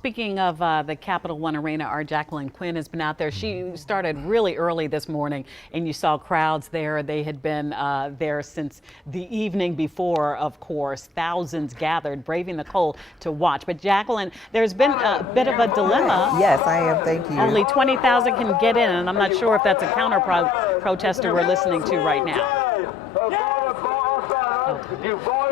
Speaking of the Capital One Arena, our Jacqueline Quinn has been out there. She started really early this morning, and you saw crowds there. They had been there since the evening before, of course. Thousands gathered, braving the cold to watch. But Jacqueline, there's been a bit of a dilemma. Yes, I am. Thank you. Only 20,000 can get in, and I'm not sure if that's a counter protester we're listening to right now.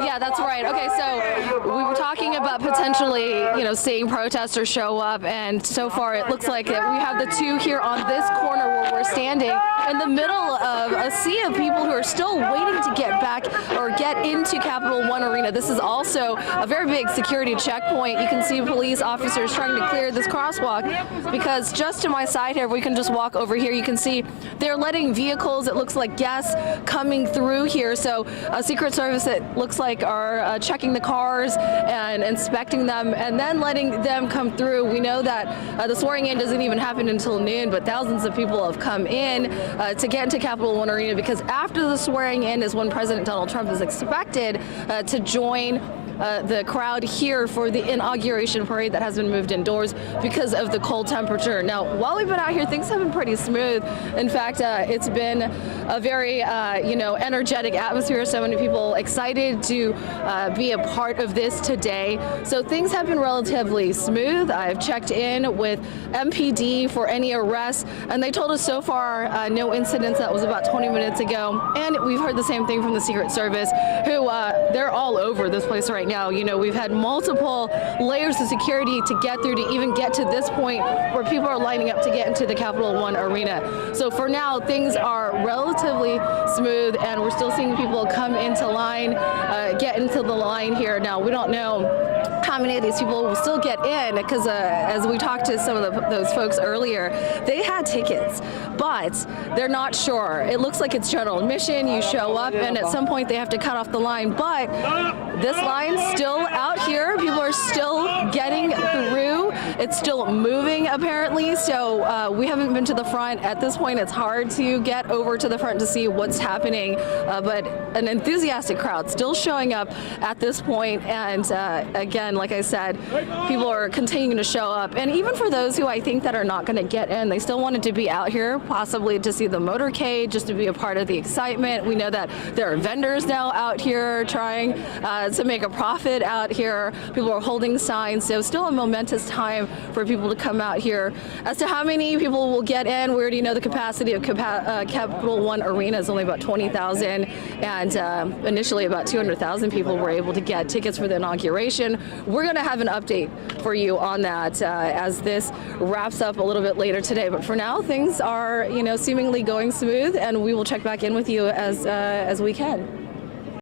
Yeah, that's right. Okay, so we were talking about potentially, seeing protesters show up, and so far it looks like that we have the two here on this corner where we're standing in the middle of a sea of people who are still waiting to get back or get into Capital One Arena. This is also a very big security checkpoint. You can see police officers trying to clear this crosswalk because just to my side here, if we can just walk over here, you can see they're letting vehicles, it looks like guests, coming through here. So Secret Service, it looks like, are checking the cars and inspecting them and then letting them come through. We know that the swearing in doesn't even happen until noon, but thousands of people have come in to get into Capital One Arena because after the swearing in is when President Donald Trump is expected to join the crowd here for the inauguration parade that has been moved indoors because of the cold temperature. Now, while we've been out here, things have been pretty smooth. In fact, it's been a very, energetic atmosphere. So many people excited to be a part of this today. So things have been relatively smooth. I've checked in with MPD for any arrests, and they told us so far no incidents. That was about 20 minutes ago. And we've heard the same thing from the Secret Service, who they're all over this place right now. We've had multiple layers of security to get through to even get to this point where people are lining up to get into the Capital One Arena. So for now, things are relatively smooth, and we're still seeing people come into line, get into the line here. Now, we don't know how many of these people will still get in because as we talked to some of those folks earlier, they had tickets, but they're not sure. It looks like it's general admission. You show up, and at some point they have to cut off the line, but this line's still out here. People are still getting through. It's still moving, apparently, so we haven't been to the front. At this point, it's hard to get over to the front to see what's happening, but an enthusiastic crowd still showing up at this point, and again, like I said, people are continuing to show up, and even for those who I think that are not going to get in, they still wanted to be out here, possibly to see the motorcade, just to be a part of the excitement. We know that there are vendors now out here trying to make a profit out here. People are holding signs, so still a momentous time for people to come out here. As to how many people will get in, we already know the capacity of Capital One Arena is only about 20,000, and initially about 200,000 people were able to get tickets for the inauguration. We're going to have an update for you on that as this wraps up a little bit later today. But for now, things are, seemingly going smooth, and we will check back in with you as we can.